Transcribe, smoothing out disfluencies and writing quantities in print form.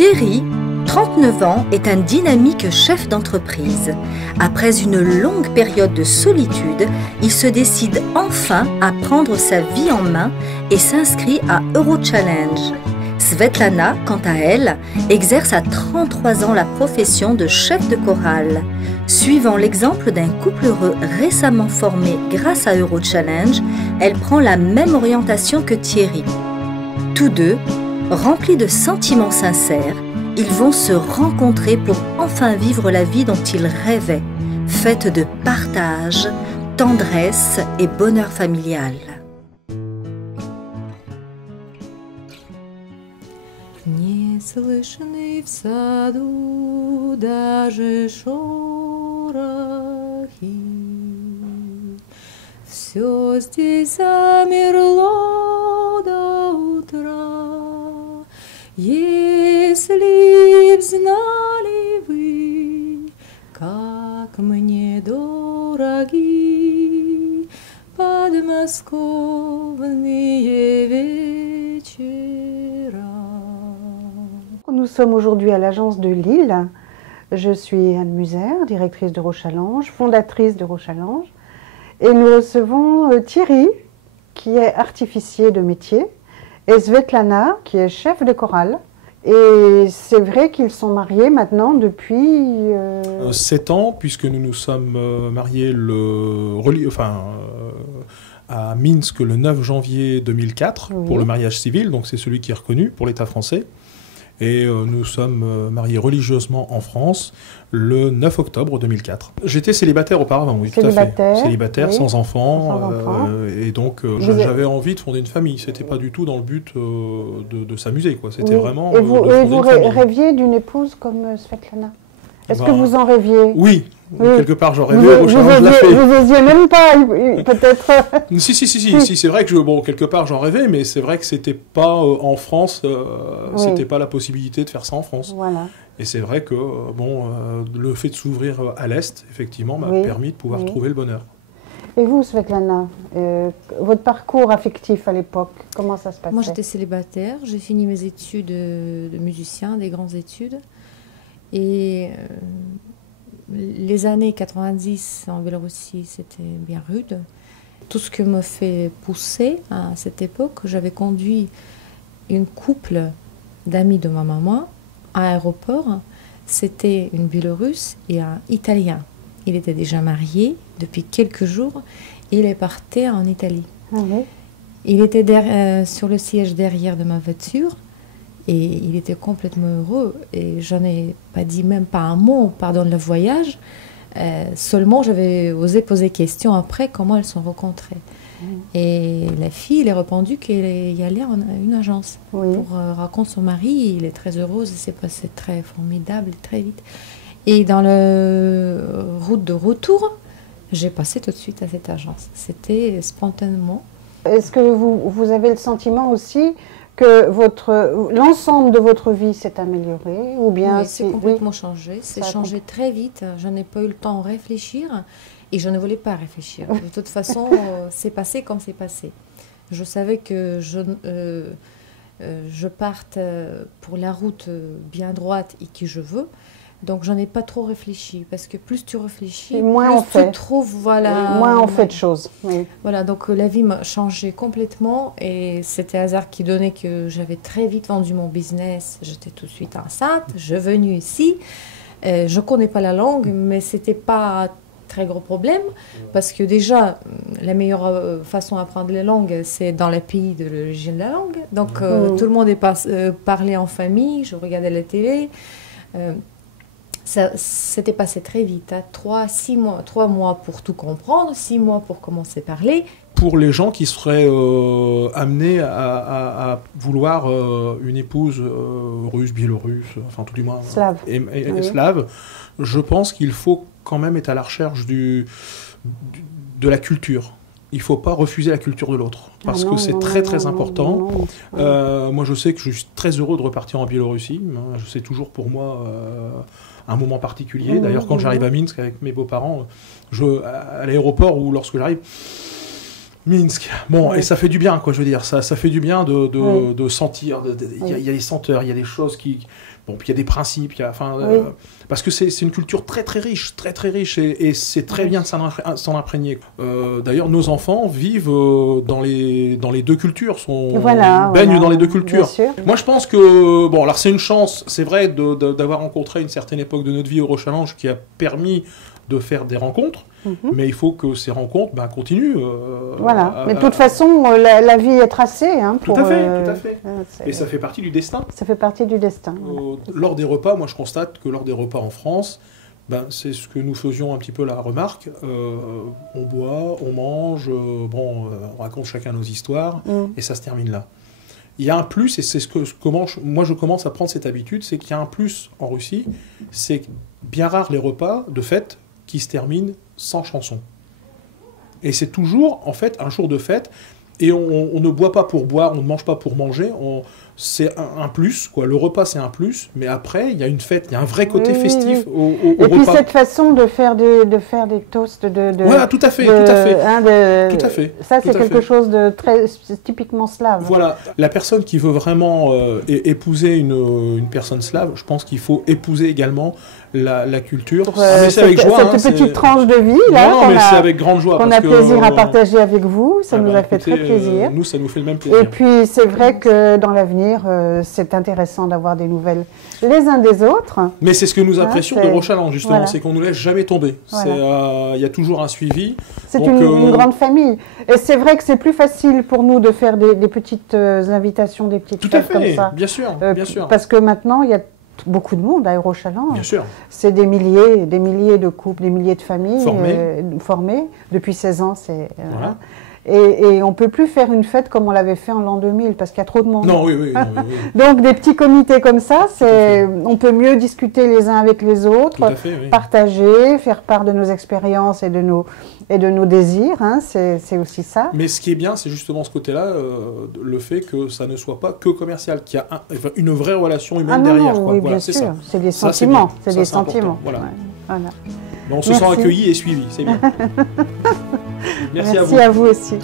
Thierry, 39 ans, est un dynamique chef d'entreprise. Après une longue période de solitude, il se décide enfin à prendre sa vie en main et s'inscrit à Eurochallenge. Svetlana, quant à elle, exerce à 33 ans la profession de chef de chorale. Suivant l'exemple d'un couple heureux récemment formé grâce à Eurochallenge, elle prend la même orientation que Thierry. Tous deux, remplis de sentiments sincères, ils vont se rencontrer pour enfin vivre la vie dont ils rêvaient, faite de partage, tendresse et bonheur familial. Не слышны в саду даже шорохи, все здесь замерло до утра. Если б знали вы, как мне дороги подмосковные вечера. Nous sommes aujourd'hui à l'agence de Lille. Je suis Anne Muser, directrice d'Eurochallenge, fondatrice d'Eurochallenge. Et nous recevons Thierry, qui est artificier de métier, et Svetlana, qui est chef de chorale. Et c'est vrai qu'ils sont mariés maintenant depuis... 7 ans, puisque nous nous sommes mariés à Minsk le 9 janvier 2004 oui. pour le mariage civil, donc c'est celui qui est reconnu pour l'État français. Et nous sommes mariés religieusement en France le 9 octobre 2004. J'étais célibataire auparavant, oui, tout à fait. Célibataire, oui. Sans enfant. Et donc j'avais envie de fonder une famille. C'était pas du tout dans le but de s'amuser, quoi. C'était vraiment. Et vous rêviez d'une épouse comme Svetlana? Est-ce que vous en rêviez? Oui. Quelque part, j'en rêvais. Vous n'osiez même pas, peut-être. Si, c'est vrai que quelque part, j'en rêvais, mais c'est vrai que c'était pas en France, c'était pas la possibilité de faire ça en France. Voilà. Et c'est vrai que, le fait de s'ouvrir à l'Est, effectivement, m'a permis de pouvoir trouver le bonheur. Et vous, Svetlana, votre parcours affectif à l'époque, comment ça se passait? Moi, j'étais célibataire, j'ai fini mes études de musicien, des grandes études. Et les années 90 en Biélorussie, c'était bien rude. Tout ce que me fait pousser à cette époque, j'avais conduit une couple d'amis de ma maman à l'aéroport. C'était une Biélorusse et un Italien. Il était déjà marié depuis quelques jours et il est parti en Italie. Ah oui. Il était sur le siège derrière de ma voiture. Et il était complètement heureux. Et j'en ai pas dit même pas un mot, pardon, de le voyage. Seulement, j'avais osé poser question après comment elles sont rencontrées. Et la fille, elle a répondu qu'elle y allait en une agence pour rencontrer son mari. Il est très heureux, ça s'est passé très formidable, très vite. Et dans la route de retour, j'ai passé tout de suite à cette agence. C'était spontanément. Est-ce que vous avez le sentiment aussi que l'ensemble de votre vie s'est amélioré, ou bien oui, c'est complètement changé. C'est changé très vite. Je n'ai pas eu le temps de réfléchir et je ne voulais pas réfléchir. De toute façon, c'est passé comme c'est passé. Je savais que je parte pour la route bien droite et que je veux. Donc, j'en ai pas trop réfléchi, parce que plus tu réfléchis, plus tu trouves, moins on fait de choses. Oui. Voilà, donc la vie m'a changé complètement, et c'était hasard qui donnait que j'avais très vite vendu mon business. J'étais tout de suite enceinte, je suis venue ici. Je connais pas la langue, mais c'était pas très gros problème, parce que déjà, la meilleure façon d'apprendre les langues, c'est dans les pays de l'origine de la langue. Donc, tout le monde parlait en famille, je regardais la télé. Ça s'était passé très vite, hein. 3 mois pour tout comprendre, 6 mois pour commencer à parler. Pour les gens qui seraient amenés à vouloir une épouse russe, biélorusse, enfin tout du moins slave, je pense qu'il faut quand même être à la recherche de la culture. Il ne faut pas refuser la culture de l'autre, parce que c'est très important. Moi, je sais que je suis très heureux de repartir en Biélorussie. C'est toujours pour moi un moment particulier. D'ailleurs, quand j'arrive à Minsk avec mes beaux-parents, à l'aéroport ou lorsque j'arrive, Minsk. Bon, et ça fait du bien, quoi, je veux dire. Ça fait du bien de sentir. Il y a des senteurs, il y a des choses qui... Bon, puis il y a des principes, parce que c'est une culture très très riche, et c'est très bien de s'en imprégner. D'ailleurs, nos enfants vivent dans les deux cultures, baignent dans les deux cultures. Moi, je pense que, bon, alors c'est une chance, c'est vrai, d'avoir rencontré une certaine époque de notre vie Eurochallenge qui a permis de faire des rencontres, mais il faut que ces rencontres continuent. Mais de toute façon, la vie est tracée. Tout à fait. Et ça fait partie du destin. Ça fait partie du destin. Lors des repas, moi je constate que lors des repas en France, c'est ce que nous faisions un petit peu la remarque. On boit, on mange, on raconte chacun nos histoires, et ça se termine là. Il y a un plus, et c'est moi je commence à prendre cette habitude, c'est qu'il y a un plus en Russie, c'est bien rare les repas de fête qui se terminent sans chanson. Et c'est toujours, en fait, un jour de fête, et on ne boit pas pour boire, on ne mange pas pour manger, c'est un plus, quoi. Le repas, c'est un plus, mais après, il y a une fête, il y a un vrai côté festif au repas. Et puis cette façon de faire des toasts, voilà, tout à fait, tout à fait. Ça, c'est quelque chose de très typiquement slave. Voilà, la personne qui veut vraiment épouser une personne slave, je pense qu'il faut épouser également la culture. Mais c'est avec joie. Cette petite tranche de vie, là, c'est avec grande joie. Qu'on a plaisir à partager avec vous, ça nous a fait très plaisir. Nous, ça nous fait le même plaisir. Et puis, c'est vrai que dans l'avenir, c'est intéressant d'avoir des nouvelles les uns des autres. Mais c'est ce que nous apprécions de Rochallenge, justement, c'est qu'on ne nous laisse jamais tomber. Il y a toujours un suivi. C'est une grande famille. Et c'est vrai que c'est plus facile pour nous de faire des petites invitations, des petites fêtes comme ça. Bien sûr, bien sûr. Parce que maintenant, il y a beaucoup de monde à Eurochallenge. Bien sûr. C'est des milliers de couples, des milliers de familles formées. Depuis 16 ans, voilà. Et on ne peut plus faire une fête comme on l'avait fait en l'an 2000 parce qu'il y a trop de monde. Non, oui. Donc des petits comités comme ça, on peut mieux discuter les uns avec les autres, partager, faire part de nos expériences et de nos désirs. C'est aussi ça. Mais ce qui est bien, c'est justement ce côté-là, le fait que ça ne soit pas que commercial, qu'il y a une vraie relation humaine derrière. Oui, bien sûr. C'est des sentiments. C'est des sentiments. Voilà. On se sent accueilli et suivi, c'est bien. Merci à vous. Merci à vous aussi.